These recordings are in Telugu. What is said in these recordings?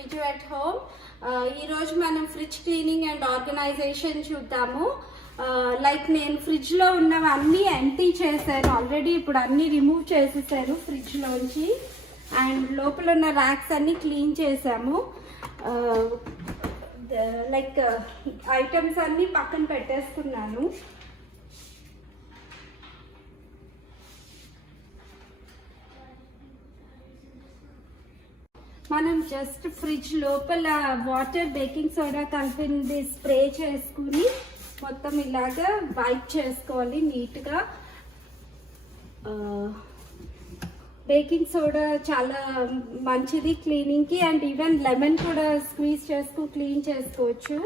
Viju at home. ఈరోజు మనం ఫ్రిడ్జ్ క్లీనింగ్ అండ్ ఆర్గనైజేషన్ చూద్దాము. లైక్ నేను ఫ్రిడ్జ్లో ఉన్నవన్నీ ఎంటీ చేశాను ఆల్రెడీ. ఇప్పుడు అన్నీ రిమూవ్ చేసేసాను ఫ్రిడ్జ్లోంచి. అండ్ లోపల ఉన్న ర్యాక్స్ అన్నీ క్లీన్ చేసాము. లైక్ ఐటమ్స్ అన్నీ పక్కన పెట్టేసుకున్నాను. మనం జస్ట్ ఫ్రిడ్జ్ లోపల వాటర్ బేకింగ్ సోడా కలిపింది స్ప్రే చేసుకుని మొత్తం ఇలాగా వైప్ చేసుకోవాలి నీట్గా. బేకింగ్ సోడా చాలా మంచిది క్లీనింగ్కి. అండ్ ఈవెన్ లెమన్ కూడా స్క్వీజ్ చేసుకుని క్లీన్ చేసుకోవచ్చు.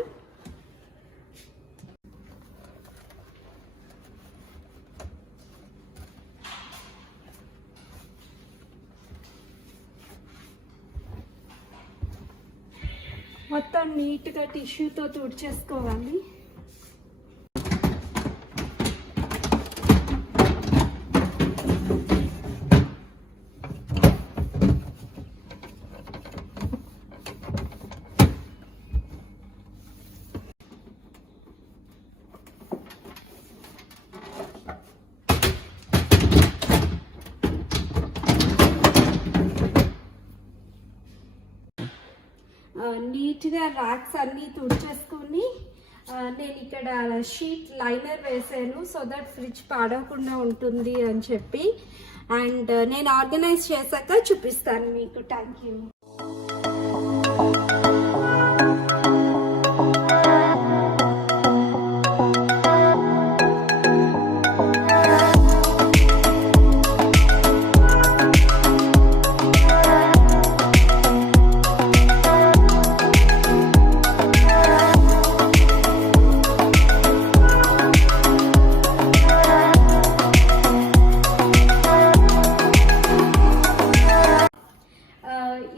మొత్తం నీట్గా టిష్యూతో తుడిచేసుకోవాలి. నీట్గా ర్యాక్స్ అన్నీ తుడిచేసుకొని నేను ఇక్కడ షీట్ లైనర్ వేసాను సో దట్ ఫ్రిడ్జ్ పాడవకుండా ఉంటుంది అని చెప్పి. అండ్ నేను ఆర్గనైజ్ చేశాక చూపిస్తాను మీకు. Thank you.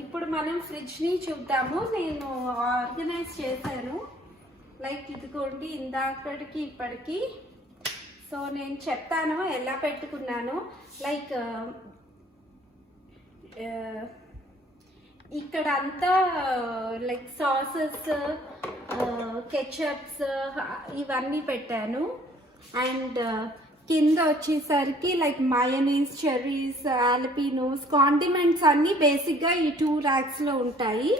ఇప్పుడు మనం ఫ్రిడ్జ్ని చూద్దాము. నేను ఆర్గనైజ్ చేశాను. లైక్ ఇదిగోండి ఇందాకటికి ఇప్పటికి. సో నేను చెప్తాను ఎలా పెట్టుకున్నాను. లైక్ ఇక్కడ అంతా లైక్ సాసెస్, కెచప్స్ ఇవన్నీ పెట్టాను. అండ్ కింద వచ్చేసరికి లైక్ మయోనీస్, చెర్రీస్, ఆలపీనోస్, కాండిమెంట్స్ అన్నీ బేసిక్గా ఈ 2 ర్యాక్స్లో ఉంటాయి.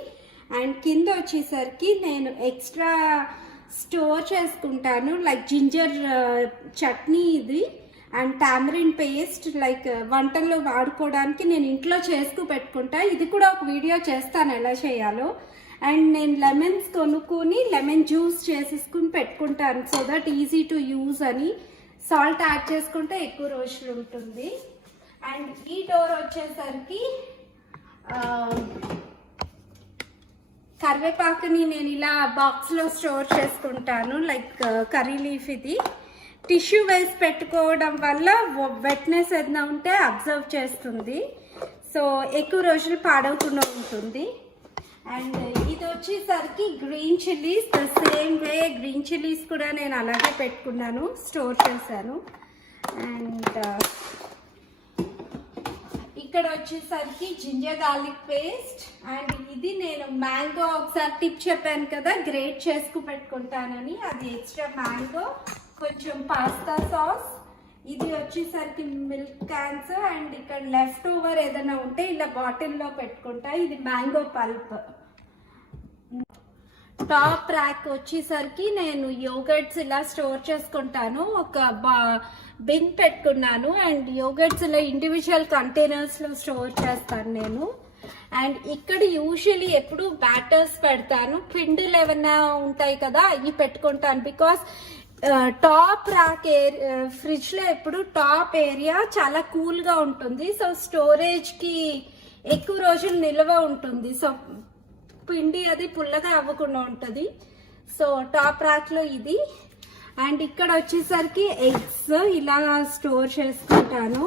అండ్ కింద వచ్చేసరికి నేను ఎక్స్ట్రా స్టోర్ చేసుకుంటాను లైక్ జింజర్ చట్నీ ఇది అండ్ టామరిన్ పేస్ట్. లైక్ వంటల్లో వాడుకోవడానికి నేను ఇంట్లో చేసుకు పెట్టుకుంటా. ఇది కూడా ఒక వీడియో చేస్తాను ఎలా చేయాలో. అండ్ నేను లెమన్స్ కొనుక్కొని లెమన్ జ్యూస్ చేసేసుకుని పెట్టుకుంటాను so that easy to use అని. సాల్ట్ యాడ్ చేసుకుంటే ఎక్కువ రోజులు ఉంటుంది. అండ్ ఈ డోర్ వచ్చేసరికి కరివేపాకుని నేను ఇలా బాక్స్లో స్టోర్ చేసుకుంటాను. లైక్ కర్రీ లీఫ్ ఇది టిష్యూ వేసి పెట్టుకోవడం వల్ల వెట్నెస్ ఏదైనా ఉంటే అబ్జర్వ్ చేస్తుంది. సో ఎక్కువ రోజులు పాడవకుండా ఉంటుంది. అండ్ ఇది వచ్చేసరికి green chillies. The same way green chillies కూడా నేను అలాగే పెట్టుకున్నాను, స్టోర్ చేశాను. అండ్ ఇక్కడ వచ్చేసరికి జింజర్ గార్లిక్ పేస్ట్. అండ్ ఇది నేను మ్యాంగో ఒకసారి టిప్ చెప్పాను కదా గ్రేట్ చేసుకు పెట్టుకుంటానని, అది ఎక్స్ట్రా మ్యాంగో, కొంచెం పాస్తా సాస్. ఇది వచ్చేసరికి మిల్క్ క్యాన్స్. అండ్ ఇక్కడ లెఫ్ట్ ఓవర్ ఏదైనా ఉంటే ఇలా బాటిల్లో పెట్టుకుంటా. ఇది మ్యాంగో పల్ప్. టాప్ ర్యాక్ వచ్చేసరికి నేను యోగర్ట్స్ ఇలా స్టోర్ చేసుకుంటాను. ఒక బిన్ పెట్టుకున్నాను. అండ్ యోగర్ట్స్ ఇలా ఇండివిజువల్ కంటైనర్స్లో స్టోర్ చేస్తాను నేను. అండ్ ఇక్కడ యూజువలీ ఎప్పుడు బ్యాటర్స్ పెడతాను. పిండిలు ఏమైనా ఉంటాయి కదా అవి పెట్టుకుంటాను. బికాస్ టాప్ ర్యాక్ ఫ్రిడ్జ్లో ఎప్పుడు టాప్ ఏరియా చాలా కూల్గా ఉంటుంది. సో స్టోరేజ్కి ఎక్కువ రోజులు నిల్వ ఉంటుంది. సో పిండి అది పుల్లగా అవ్వకుండా ఉంటుంది. సో టాప్ ర్యాక్లో ఇది. అండ్ ఇక్కడ వచ్చేసరికి ఎగ్స్ ఇలా స్టోర్ చేసుకుంటాను.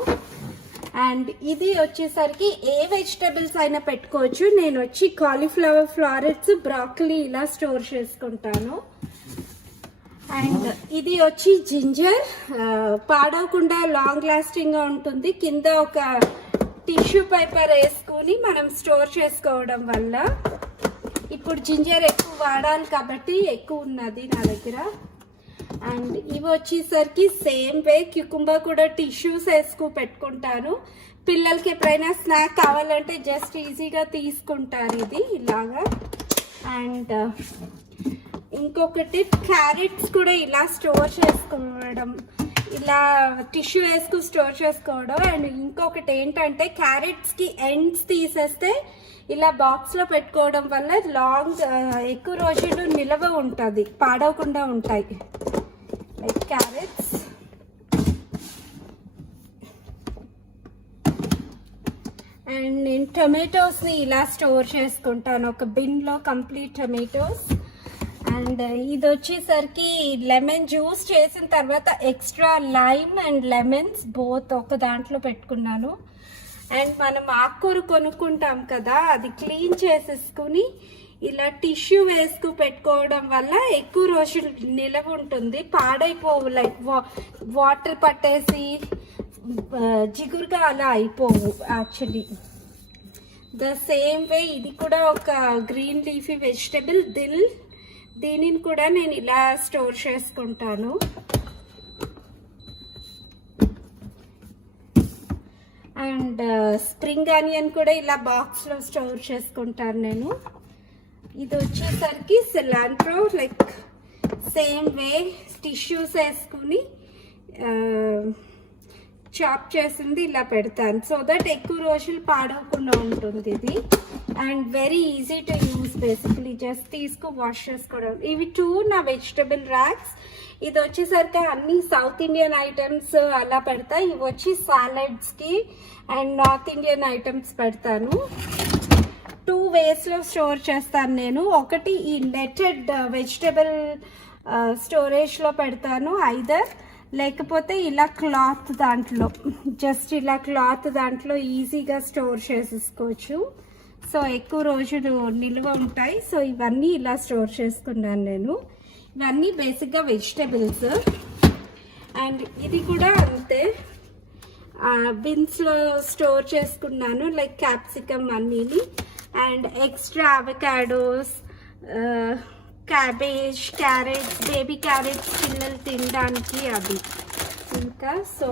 అండ్ ఇది వచ్చేసరికి ఏ వెజిటబుల్స్ అయినా పెట్టుకోవచ్చు. నేను వచ్చి కాలీఫ్లవర్, ఫ్లారెట్స్, బ్రాకలీ ఇలా స్టోర్ చేసుకుంటాను. అండ్ ఇది వచ్చి జింజర్, పాడవకుండా లాంగ్ లాస్టింగ్గా ఉంటుంది. కింద ఒక టిష్యూ పేపర్ వేసుకొని మనం స్టోర్ చేసుకోవడం వల్ల ఇప్పుడు జింజర్ ఎక్కువ వాడాలి కాబట్టి ఎక్కువ ఉన్నది నా దగ్గర. అండ్ ఇవి వచ్చేసరికి సేమ్ వే క్యూకుంబర్ కూడా టిష్యూస్ వేసుకు పెట్టుకుంటాను. పిల్లలకి ఎప్పుడైనా స్నాక్ కావాలంటే జస్ట్ ఈజీగా తీసుకుంటారు ఇది ఇలాగా. అండ్ ఇంకొకటి క్యారెట్స్ కూడా ఇలా స్టోర్ చేసుకోవడం, ఇలా టిష్యూ వేసుకు స్టోర్ చేసుకోవడం. అండ్ ఇంకొకటి ఏంటంటే క్యారెట్స్కి ఎండ్స్ తీసేస్తే ఇలా బాక్స్లో పెట్టుకోవడం వల్ల లాంగ్ ఎక్కువ రోజులు నిలవ ఉంటుంది, పాడవకుండా ఉంటాయి. Like carrots. అండ్ నేను టొమాటోస్ని ఇలా స్టోర్ చేసుకుంటాను ఒక బిన్లో, కంప్లీట్ టొమాటోస్. అండ్ ఇది వచ్చేసరికి లెమన్ జ్యూస్ చేసిన తర్వాత extra lime and lemons both ఒక దాంట్లో పెట్టుకున్నాను. అండ్ మనం ఆకుకూర కొనుక్కుంటాం కదా, అది క్లీన్ చేసేసుకుని ఇలా టిష్యూ వేసుకు పెట్టుకోవడం వల్ల ఎక్కువ రోజులు నిలవ ఉంటుంది, పాడైపోవు. లైక్ వాటర్ పట్టేసి జిగురుగా అలా అయిపోవు యాక్చువల్లీ. ద సేమ్ వే ఇది కూడా ఒక గ్రీన్ లీఫీ వెజిటబుల్ దిల్, దీనిని కూడా నేను ఇలా స్టోర్ చేసుకుంటాను. అండ్ స్ప్రింగ్ ఆనియన్ కూడా ఇలా బాక్స్లో స్టోర్ చేసుకుంటాను నేను. ఇది వచ్చేసరికి cilantro, like same way tissues వేసుకుని చాప్ చేసింది ఇలా పెడతాను, సో దట్ ఎక్కువ రోజులు పాడవకుండా ఉంటుంది ఇది. And very easy to use, basically just తీసుకు వాష్ చేసుకోవడం. ఇవి 2 నా వెజిటబుల్ ర్యాక్స్. ఇది వచ్చేసరికి అన్ని సౌత్ ఇండియన్ ఐటమ్స్ అలా పెడతా. ఇవి వచ్చి సాలడ్స్కి అండ్ నార్త్ ఇండియన్ ఐటమ్స్ పెడతాను. 2 వేస్లో స్టోర్ చేస్తాను నేను. ఒకటి ఈ నెటెడ్ వెజిటబుల్ స్టోరేజ్లో పెడతాను ఐదర్, లేకపోతే ఇలా క్లాత్ దాంట్లో, జస్ట్ ఇలా క్లాత్ దాంట్లో ఈజీగా స్టోర్ చేసేసుకోవచ్చు. సో ఎక్కువ రోజులు నిల్వ ఉంటాయి. సో ఇవన్నీ ఇలా స్టోర్ చేసుకున్నాను నేను. ఇవన్నీ బేసిక్గా వెజిటబుల్స్. అండ్ ఇది కూడా అంతే, బిన్స్లో స్టోర్ చేసుకున్నాను, లైక్ క్యాప్సికమ్ అన్నీని. And extra avocados, cabbage, carrots, baby carrots పిల్లలు తినడానికి అవి. ఇంకా సో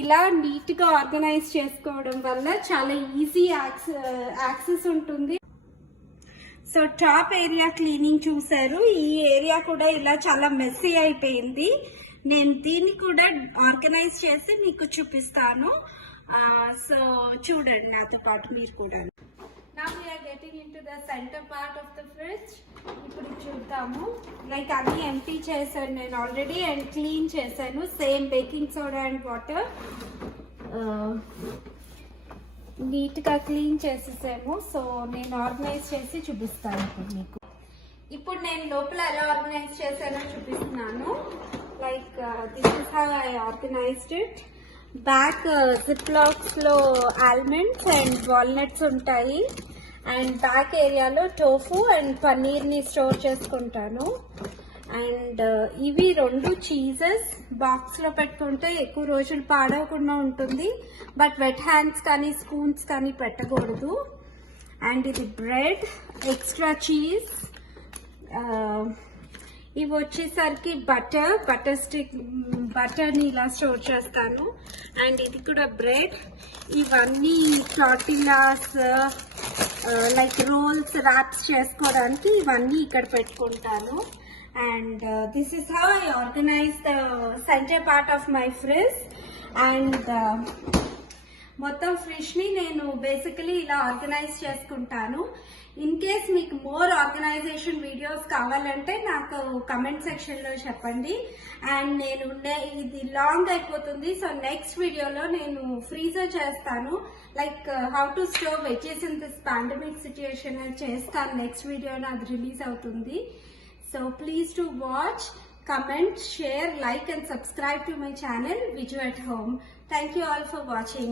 ఇలా నీట్గా ఆర్గనైజ్ చేసుకోవడం వల్ల చాలా ఈజీ యాక్సెస్ ఉంటుంది. సో టాప్ ఏరియా క్లీనింగ్ చూసారు. ఈ ఏరియా కూడా ఇలా చాలా మెస్సీ అయిపోయింది. నేను దీన్ని కూడా ఆర్గనైజ్ చేసి మీకు చూపిస్తాను. సో చూడండి నాతో పాటు మీరు కూడా. Now we are getting into the center part of the fridge. ఇప్పుడు చూద్దాము. లైక్ అన్ని ఎంటీ చేశాను నేను ఆల్రెడీ అండ్ క్లీన్ చేశాను. Same baking soda and water నీట్గా క్లీన్ చేసేసాము. సో నేను ఆర్గనైజ్ చేసి చూపిస్తాను ఇప్పుడు మీకు. ఇప్పుడు నేను లోపల ఎలా ఆర్గనైజ్ చేశానో చూపిస్తున్నాను. Like this is how I organized it. Back zip లాక్స్లో ఆల్మండ్స్ అండ్ వాల్నట్స్ ఉంటాయి. అండ్ బ్యాక్ ఏరియాలో టోఫు అండ్ పన్నీర్ని స్టోర్ చేసుకుంటాను. అండ్ ఇవి 2 చీజెస్ బాక్స్లో పెట్టుకుంటే ఎక్కువ రోజులు పాడవకుండా ఉంటుంది. బట్ వెట్ హ్యాండ్స్ కానీ స్పూన్స్ కానీ పెట్టకూడదు. అండ్ ఇది బ్రెడ్, ఎక్స్ట్రా చీజ్. ఇవి వచ్చేసరికి బటర్ స్టిక్, బటర్ని ఇలా స్టోర్ చేస్తాను. అండ్ ఇది కూడా బ్రెడ్. ఇవన్నీ టార్టిలాస్, లైక్ రోల్స్, ర్యాప్స్ చేసుకోవడానికి ఇవన్నీ ఇక్కడ పెట్టుకుంటాను. And this is how I organise the centre part of my fridge. And మొత్తం ఫ్రిడ్జ్ని నేను బేసికలీ ఇలా ఆర్గనైజ్ చేసుకుంటాను. ఇన్ కేస్ మీకు మోర్ ఆర్గనైజేషన్ వీడియోస్ కావాలంటే నాకు కమెంట్ సెక్షన్లో చెప్పండి. అండ్ నేను ఇది లాంగ్ అయిపోతుంది, సో నెక్స్ట్ వీడియోలో నేను ఫ్రీజర్ చేస్తాను. Like how to store veggies in this pandemic situation అని చేస్తాను. నెక్స్ట్ వీడియోలో అది రిలీజ్ అవుతుంది. So please to watch, comment, share, like and subscribe to my channel Viju at Home. Thank you all for watching.